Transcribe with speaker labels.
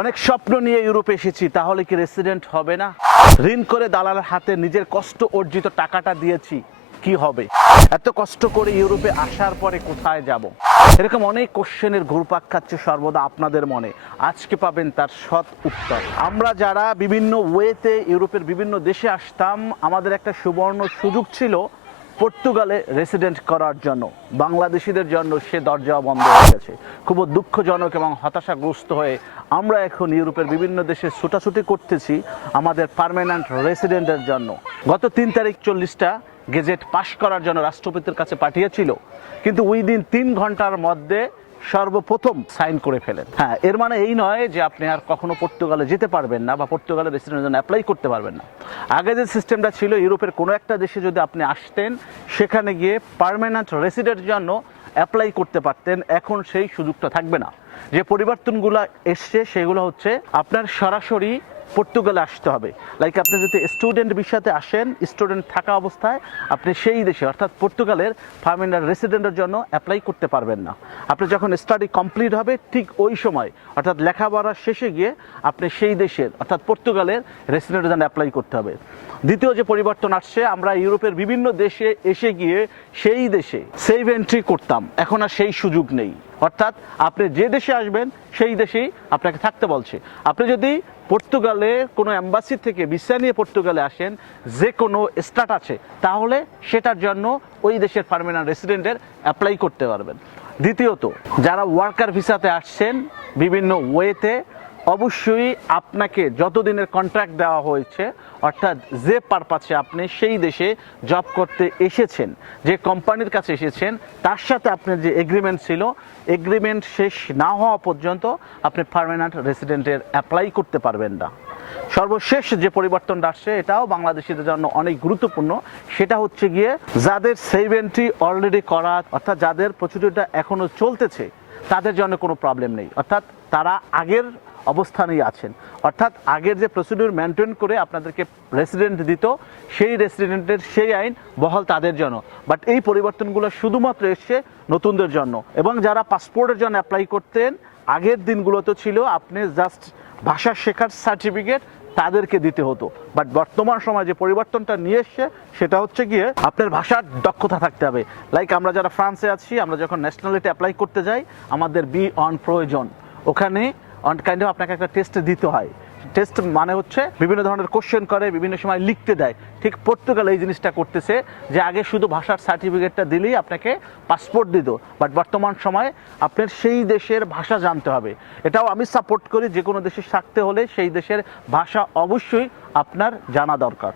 Speaker 1: অনেক স্বপ্ন নিয়ে ইউরোপে এসেছি, তাহলে কি রেসিডেন্ট হবে না? ঋণ করে দালালের হাতে নিজের কষ্ট অর্জিত টাকাটা দিয়েছি, কি হবে? এত কষ্ট করে ইউরোপে আসার পরে কোথায় যাব? এরকম অনেক কোশ্চেনের ঘুরপাক খাচ্ছে সর্বদা আপনাদের মনে। আজকে পাবেন তার সৎ উত্তর। আমরা যারা বিভিন্ন ওয়েতে ইউরোপের বিভিন্ন দেশে আসতাম, আমাদের একটা সুবর্ণ সুযোগ ছিল পর্তুগালে রেসিডেন্ট করার জন্য। বাংলাদেশিদের জন্য সে দরজা বন্ধ হয়ে গেছে। খুব দুঃখজনক এবং হতাশাগ্রস্ত হয়ে আমরা এখন ইউরোপের বিভিন্ন দেশে ছুটাছুটি করতেছি আমাদের পার্মানেন্ট রেসিডেন্টের জন্য। গত তিন তারিখ চল্লিশটা গেজেট পাশ করার জন্য রাষ্ট্রপতির কাছে পাঠিয়েছিল, কিন্তু ওই দিন তিন ঘণ্টার মধ্যে সর্বপ্রথম সাইন করে ফেলেন। হ্যাঁ এর মানে এই নয় যে আপনি আর কখনো পর্তুগালে যেতে পারবেন না বা পর্তুগালের রেসিডেন্টের জন্য অ্যাপ্লাই করতে পারবেন না। আগে যে সিস্টেমটা ছিল, ইউরোপের কোনো একটা দেশে যদি আপনি আসতেন, সেখানে গিয়ে পার্মানেন্ট রেসিডেন্টের জন্য অ্যাপ্লাই করতে পারতেন, এখন সেই সুযোগটা থাকবে না। যে পরিবর্তনগুলো এসছে, সেগুলো হচ্ছে আপনার সরাসরি পর্তুগালে আসতে হবে। লাইক আপনি যদি স্টুডেন্ট বিষয়তে আসেন স্টুডেন্ট থাকা অবস্থায়, আপনি সেই দেশে, অর্থাৎ পর্তুগালের পার্মানেন্ট রেসিডেন্টের জন্য অ্যাপ্লাই করতে পারবেন না। আপনি যখন স্টাডি কমপ্লিট হবে, ঠিক ওই সময়, অর্থাৎ লেখাপড়ার শেষে গিয়ে আপনি সেই দেশের অর্থাৎ পর্তুগালের রেসিডেন্টের জন্য অ্যাপ্লাই করতে হবে। দ্বিতীয় যে পরিবর্তন আসছে, আমরা ইউরোপের বিভিন্ন দেশে এসে গিয়ে সেই দেশে সেভ এন্ট্রি করতাম। এখন আর সেই সুযোগ নেই। অর্থাৎ আপনি যে দেশে আসবেন, সেই দেশেই আপনাকে থাকতে বলছে। আপনি যদি পর্তুগালে কোনো অ্যাম্বাসি থেকে ভিসা নিয়ে পর্তুগালে আসেন যে কোনো স্টার্ট আছে, তাহলে সেটার জন্য ওই দেশের পারমানেন্ট রেসিডেন্টের অ্যাপ্লাই করতে পারবেন। দ্বিতীয়ত, যারা ওয়ার্কার ভিসাতে আসছেন বিভিন্ন ওয়েতে অবশ্যই আপনাকে যতদিনের কন্ট্রাক্ট দেওয়া হয়েছে, অর্থাৎ যে পারপাসে আপনি সেই দেশে জব করতে এসেছেন, যে কোম্পানির কাছে এসেছেন, তার সাথে আপনার যে এগ্রিমেন্ট ছিল এগ্রিমেন্ট শেষ না হওয়া পর্যন্ত আপনি পারমানেন্ট রেসিডেন্টের অ্যাপ্লাই করতে পারবেন না। সর্বশেষ যে পরিবর্তনটা আসছে, এটাও বাংলাদেশিদের জন্য অনেক গুরুত্বপূর্ণ। সেটা হচ্ছে গিয়ে যাদের সেভ এন্ট্রি অলরেডি করা, অর্থাৎ যাদের প্রচুরটা এখনও চলতেছে, তাদের জন্য কোনো প্রবলেম নেই। অর্থাৎ তারা আগের অবস্থানেই আছেন। অর্থাৎ আগের যে প্রসিডিউর মেনটেন করে আপনাদেরকে রেসিডেন্ট দিত, সেই রেসিডেন্টের সেই আইন বহাল তাদের জন্য। বাট এই পরিবর্তনগুলো শুধুমাত্র এসছে নতুনদের জন্য। এবং যারা পাসপোর্টের জন্য অ্যাপ্লাই করতেন, আগের দিনগুলোতে ছিল, আপনি জাস্ট ভাষা শেখার সার্টিফিকেট তাদেরকে দিতে হতো। বাট বর্তমান সময় যে পরিবর্তনটা নিয়ে এসছে, সেটা হচ্ছে গিয়ে আপনার ভাষার দক্ষতা থাকতে হবে। লাইক আমরা যারা ফ্রান্সে আছি, আমরা যখন ন্যাশনালিটি অ্যাপ্লাই করতে যাই, আমাদের বি অন প্রয়োজন। ওখানে কাইন্ড আপনাকে একটা টেস্ট দিতে হয়। টেস্ট মানে হচ্ছে বিভিন্ন ধরনের কোশ্চেন করে, বিভিন্ন সময় লিখতে দেয়। ঠিক পর্তুগাল এই জিনিসটা করতেছে যে আগে শুধু ভাষার সার্টিফিকেটটা দিলেই আপনাকে পাসপোর্ট দিত বাট বর্তমান সময়ে আপনার সেই দেশের ভাষা জানতে হবে। এটাও আমি সাপোর্ট করি, যে কোনো দেশে থাকতে হলে সেই দেশের ভাষা অবশ্যই আপনার জানা দরকার।